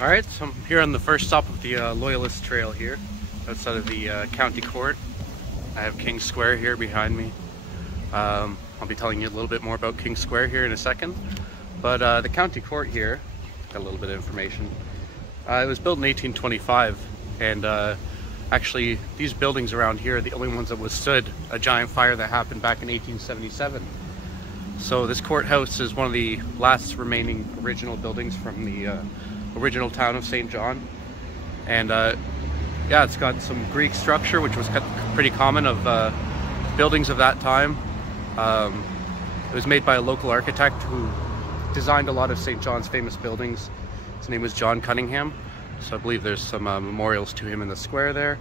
Alright, so I'm here on the first stop of the Loyalist Trail here, outside of the county court. I have King Square here behind me. I'll be telling you a little bit more about King Square here in a second. But the county court here, got a little bit of information. It was built in 1825, and actually these buildings around here are the only ones that withstood a giant fire that happened back in 1877. So this courthouse is one of the last remaining original buildings from the original town of St. John. And yeah, it's got some Greek structure, which was pretty common of buildings of that time. It was made by a local architect who designed a lot of St. John's famous buildings. His name was John Cunningham, so I believe there's some memorials to him in the square there.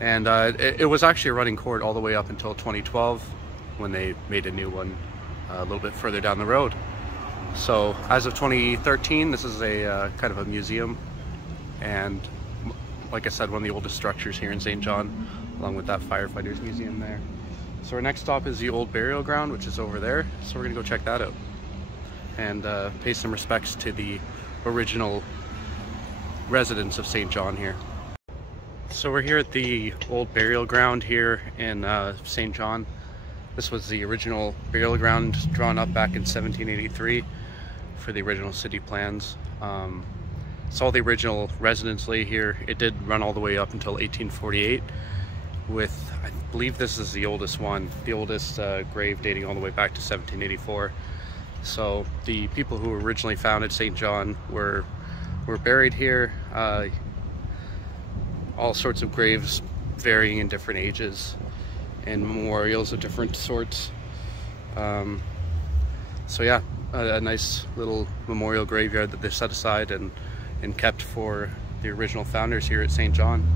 And it was actually a running court all the way up until 2012, when they made a new one a little bit further down the road. So as of 2013, this is a kind of a museum, and like I said, one of the oldest structures here in St. John, along with that firefighters museum there. So our next stop is the old burial ground, which is over there, so we're gonna go check that out and pay some respects to the original residents of St. John here. So we're here at the old burial ground here in St. John. This was the original burial ground drawn up back in 1783 for the original city plans. So all the original residents lay here. It did run all the way up until 1848 with, I believe this is the oldest one, the oldest grave dating all the way back to 1784. So the people who originally founded St. John were buried here. All sorts of graves varying in different ages and memorials of different sorts. So yeah, a nice little memorial graveyard that they've set aside and kept for the original founders here at St. John.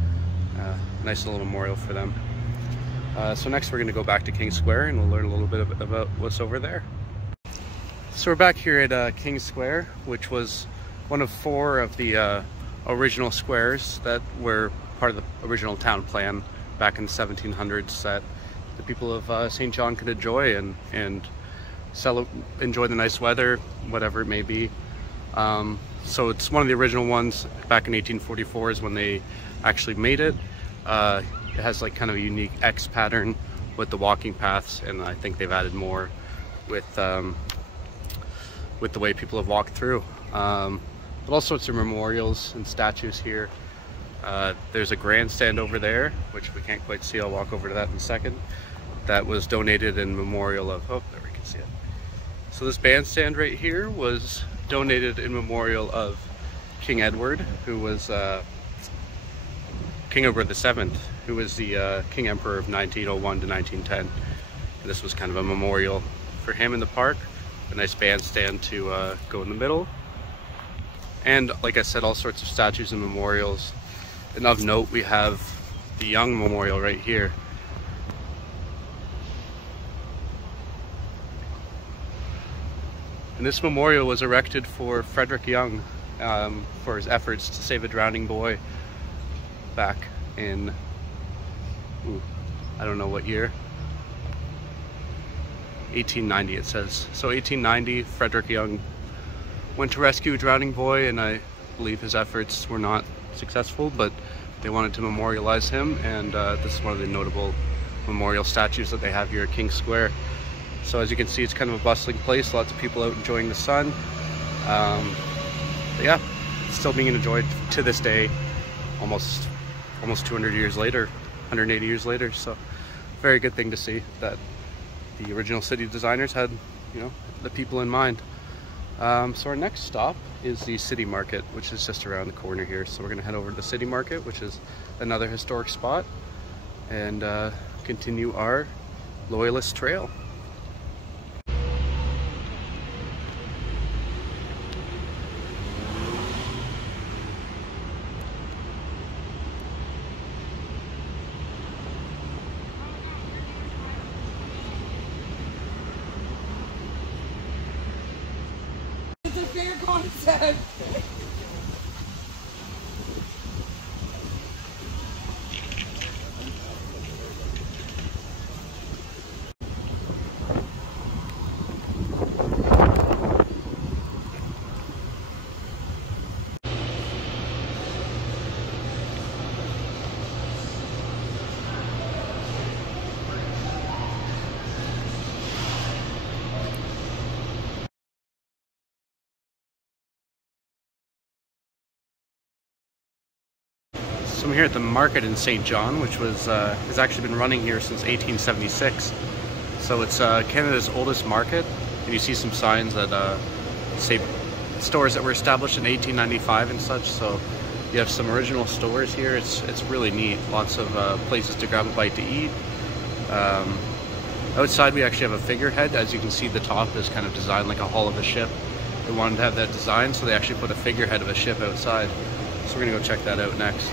Nice little memorial for them. So next we're going to go back to King Square and we'll learn a little bit about what's over there. So we're back here at King Square, which was one of 4 of the original squares that were part of the original town plan back in the 1700s that the people of St. John could enjoy and enjoy the nice weather, whatever it may be. So it's one of the original ones. Back in 1844 is when they actually made it. It has like kind of a unique X pattern with the walking paths, and I think they've added more with the way people have walked through. But all sorts of memorials and statues here. There's a grandstand over there, which we can't quite see. I'll walk over to that in a second. That was donated in memorial of, oh, there we can see it. So this bandstand right here was donated in memorial of King Edward, who was King Edward VII, who was the King Emperor of 1901 to 1910. And this was kind of a memorial for him in the park. A nice bandstand to go in the middle. And like I said, all sorts of statues and memorials. And of note, we have the Young Memorial right here. And this memorial was erected for Frederick Young for his efforts to save a drowning boy back in, I don't know what year. 1890 it says. So 1890, Frederick Young went to rescue a drowning boy, and I believe his efforts were not successful, but they wanted to memorialize him, and this is one of the notable memorial statues that they have here at King Square. So as you can see, it's kind of a bustling place, lots of people out enjoying the sun. But yeah, it's still being enjoyed to this day, almost 200 years later, 180 years later. So very good thing to see that the original city designers had, you know, the people in mind. So our next stop is the city market, which is just around the corner here. So we're going to head over to the city market, which is another historic spot, and continue our Loyalist Trail. It's a fair concept. So I'm here at the market in St. John, which has actually been running here since 1876. So it's Canada's oldest market, and you see some signs that say stores that were established in 1895 and such. So you have some original stores here. It's really neat. Lots of places to grab a bite to eat. Outside we actually have a figurehead. As you can see, the top is kind of designed like a hull of a ship. They wanted to have that design, so they actually put a figurehead of a ship outside. So we're gonna go check that out next.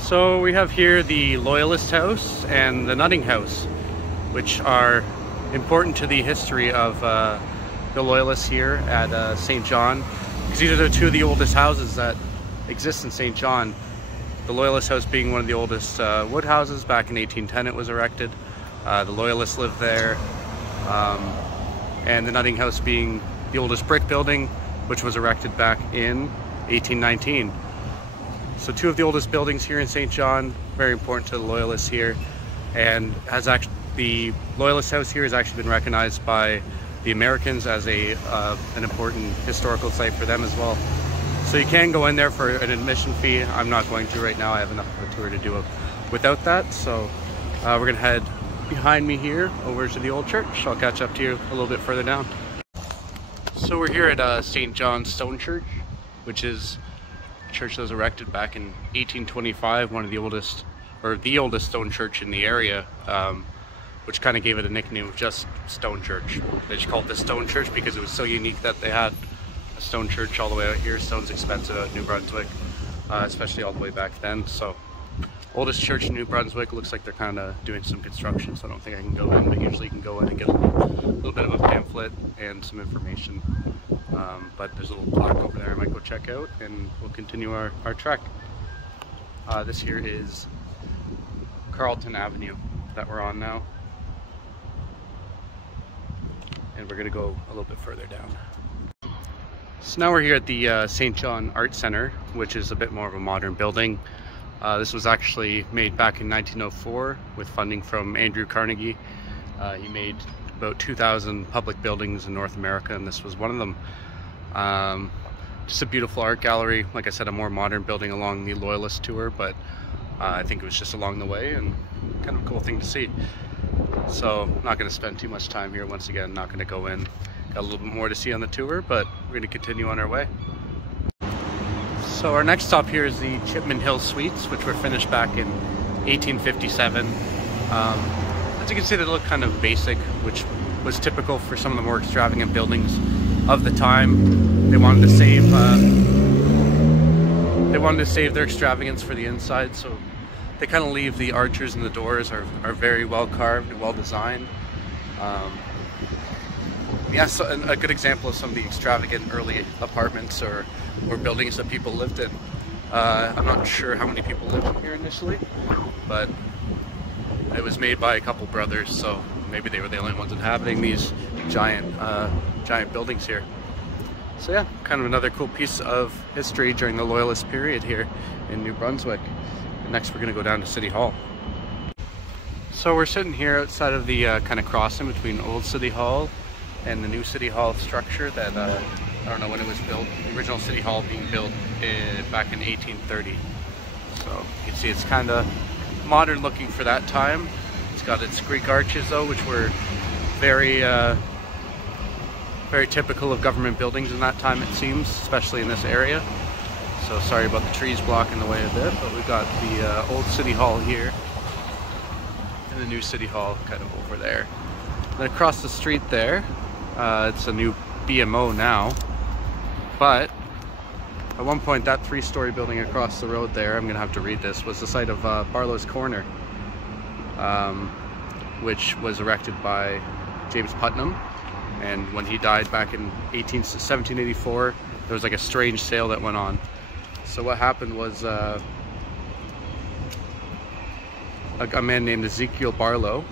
So we have here the Loyalist House and the Nutting House, which are important to the history of the Loyalists here at St. John, because these are the two of the oldest houses that exist in St. John. The Loyalist House being one of the oldest wood houses. Back in 1810 it was erected. The Loyalists lived there. And the Nutting House being the oldest brick building, which was erected back in 1819. So two of the oldest buildings here in St. John, very important to the Loyalists here. And the Loyalist House here has actually been recognized by the Americans as an important historical site for them as well. So you can go in there for an admission fee. I'm not going to right now. I have enough of a tour to do it without that. So we're gonna head behind me here over to the old church. I'll catch up to you a little bit further down. So we're here at St. John's Stone Church, which is a church that was erected back in 1825, one of the oldest, or the oldest stone church in the area, which kind of gave it a nickname of just Stone Church. They just called it the Stone Church because it was so unique that they had a stone church all the way out here. Stone's expensive out in New Brunswick, especially all the way back then. So oldest church in New Brunswick. Looks like they're kind of doing some construction, so I don't think I can go in, but usually you can go in and get a little bit of a pamphlet and some information. But there's a little plaque over there I might go check out, and we'll continue our trek. This here is Carlton Avenue that we're on now, and we're gonna go a little bit further down. So now we're here at the St. John Art Center, which is a bit more of a modern building. This was actually made back in 1904 with funding from Andrew Carnegie. He made about 2,000 public buildings in North America, and this was one of them. Just a beautiful art gallery. Like I said, a more modern building along the Loyalist tour, but I think it was just along the way and kind of a cool thing to see. So I'm not going to spend too much time here. Once again, not going to go in. Got a little bit more to see on the tour, but we're going to continue on our way. So our next stop here is the Chipman Hill Suites, which were finished back in 1857. As you can see, they look kind of basic, which was typical for some of the more extravagant buildings of the time. They wanted to save their extravagance for the inside, so they kind of leave the arches and the doors are very well carved and well designed. Yeah, so a good example of some of the extravagant early apartments or buildings that people lived in. I'm not sure how many people lived in here initially, but it was made by a couple brothers, so maybe they were the only ones inhabiting these giant buildings here. So yeah, kind of another cool piece of history during the Loyalist period here in New Brunswick. And next we're going to go down to City Hall. So we're sitting here outside of the kind of crossing between Old City Hall and the new City Hall structure that I don't know when it was built. The original City Hall being built back in 1830. So you can see it's kind of modern looking for that time. It's got its Greek arches though, which were very typical of government buildings in that time, it seems, especially in this area. So sorry about the trees blocking the way a bit, but we've got the old City Hall here and the new City Hall kind of over there. Then across the street there, it's a new BMO now, but at one point that three-story building across the road there, I'm gonna have to read this, was the site of Barlow's Corner, which was erected by James Putnam. And when he died back in 1784, there was like a strange sale that went on. So what happened was a man named Ezekiel Barlow.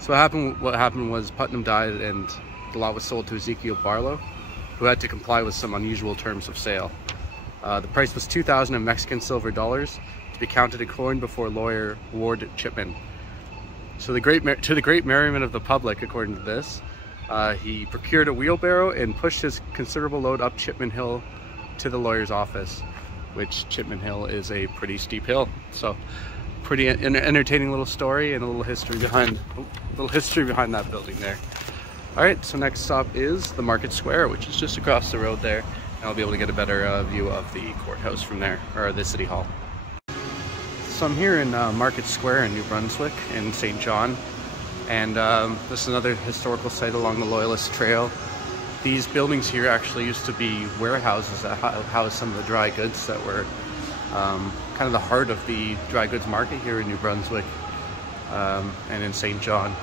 So what happened was Putnam died and the lot was sold to Ezekiel Barlow, who had to comply with some unusual terms of sale. The price was 2,000 in Mexican silver dollars to be counted in coin before lawyer Ward Chipman. So to the great merriment of the public, according to this, he procured a wheelbarrow and pushed his considerable load up Chipman Hill to the lawyer's office, which Chipman Hill is a pretty steep hill. So pretty entertaining little story and a little history behind that building there. All right, so next stop is the Market Square, which is just across the road there. And I'll be able to get a better view of the courthouse from there, or the city hall. So I'm here in Market Square in New Brunswick in St. John, and this is another historical site along the Loyalist Trail. These buildings here actually used to be warehouses that housed some of the dry goods that were kind of the heart of the dry goods market here in New Brunswick and in St. John.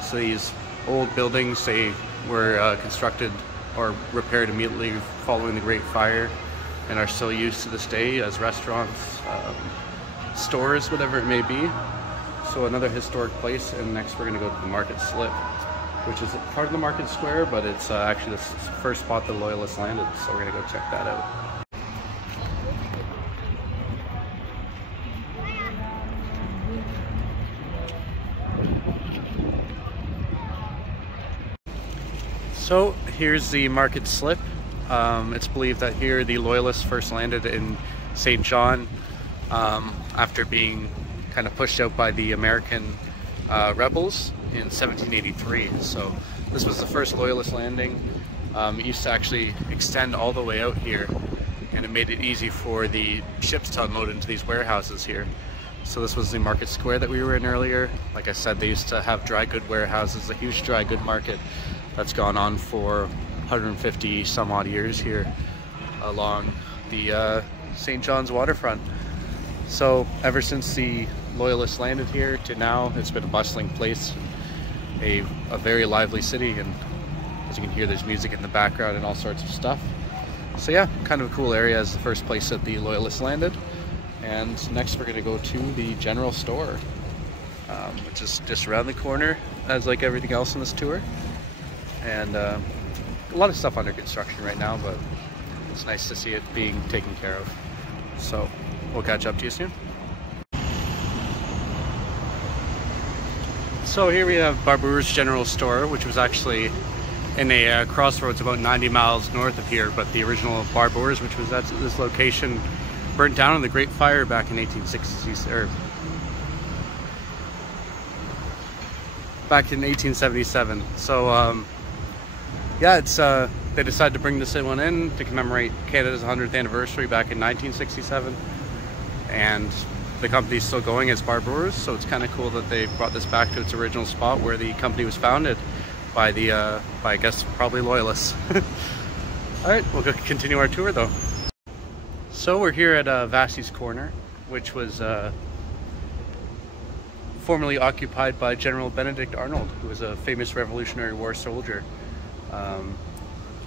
So these old buildings, they were constructed or repaired immediately following the Great Fire and are still used to this day as restaurants, stores, whatever it may be. So another historic place, and next we're going to go to the Market Slip, which is part of the Market Square, but it's actually the first spot the Loyalists landed, so we're going to go check that out. So here's the Market Slip. It's believed that here the Loyalists first landed in St. John after being kind of pushed out by the American rebels in 1783. So this was the first Loyalist landing. It used to actually extend all the way out here, and it made it easy for the ships to unload into these warehouses here. So this was the Market Square that we were in earlier. Like I said, they used to have dry good warehouses, a huge dry good market that's gone on for 150 some odd years here along the St. John's waterfront. So ever since the Loyalists landed here to now, it's been a bustling place, a very lively city, and as you can hear, there's music in the background and all sorts of stuff. So yeah, kind of a cool area as the first place that the Loyalists landed. And next we're going to go to the general store, which is just around the corner, as like everything else in this tour. And a lot of stuff under construction right now, but it's nice to see it being taken care of. So we'll catch up to you soon. So here we have Barbour's General Store, which was actually in a crossroads about 90 miles north of here, but the original Barbour's, which was at this location, burnt down in the Great Fire back in 1860s, or back in 1877. So yeah, it's they decided to bring this one in to commemorate Canada's 100th anniversary back in 1967, and the company's still going as Barbour's, so it's kind of cool that they brought this back to its original spot where the company was founded by the by, I guess, probably Loyalists. All right, we'll go continue our tour though. So we're here at Vassey's Corner, which was formerly occupied by General Benedict Arnold, who was a famous Revolutionary War soldier,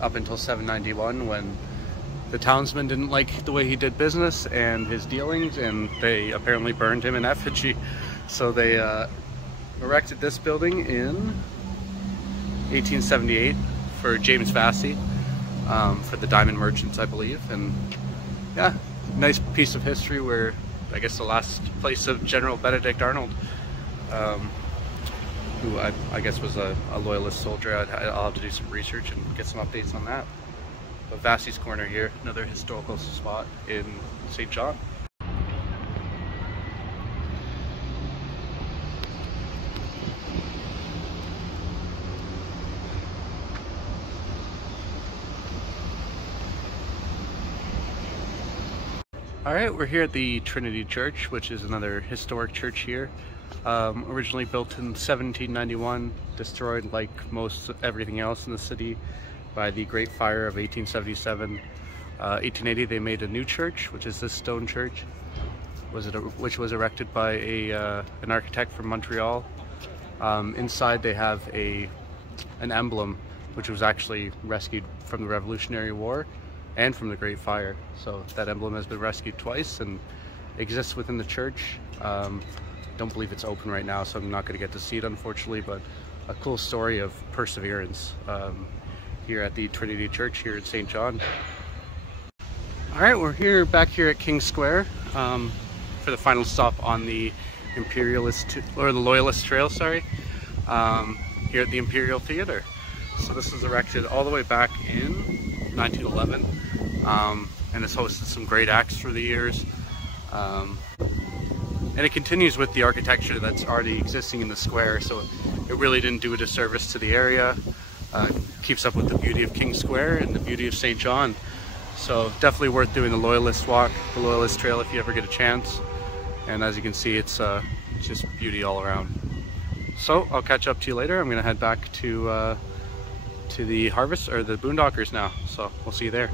up until 791, when the townsmen didn't like the way he did business and his dealings, and they apparently burned him in effigy. So they erected this building in 1878 for James Vassey, for the diamond merchants, I believe. And yeah, nice piece of history where I guess the last place of General Benedict Arnold, who I guess was a Loyalist soldier. I'll have to do some research and get some updates on that. But Vassey's Corner here, another historical spot in St. John. Alright, we're here at the Trinity Church, which is another historic church here. Originally built in 1791, destroyed like most everything else in the city by the Great Fire of 1877. 1880 they made a new church, which is this stone church, which was erected by an architect from Montreal. Inside they have an emblem which was actually rescued from the Revolutionary War and from the Great Fire. So that emblem has been rescued twice and exists within the church. Don't believe it's open right now, so I'm not going to get to see it, unfortunately, but a cool story of perseverance here at the Trinity Church here in St. John. All right, we're back here at King Square for the final stop on the the Loyalist Trail, sorry, here at the Imperial Theatre. So this was erected all the way back in 1911, and it's hosted some great acts through the years. And it continues with the architecture that's already existing in the square, so it really didn't do a disservice to the area. Keeps up with the beauty of King Square and the beauty of St. John. So definitely worth doing the Loyalist walk, the Loyalist Trail, if you ever get a chance. And as you can see, it's just beauty all around. So I'll catch up to you later. I'm gonna head back to the harvest or the Boondockers now. So we'll see you there.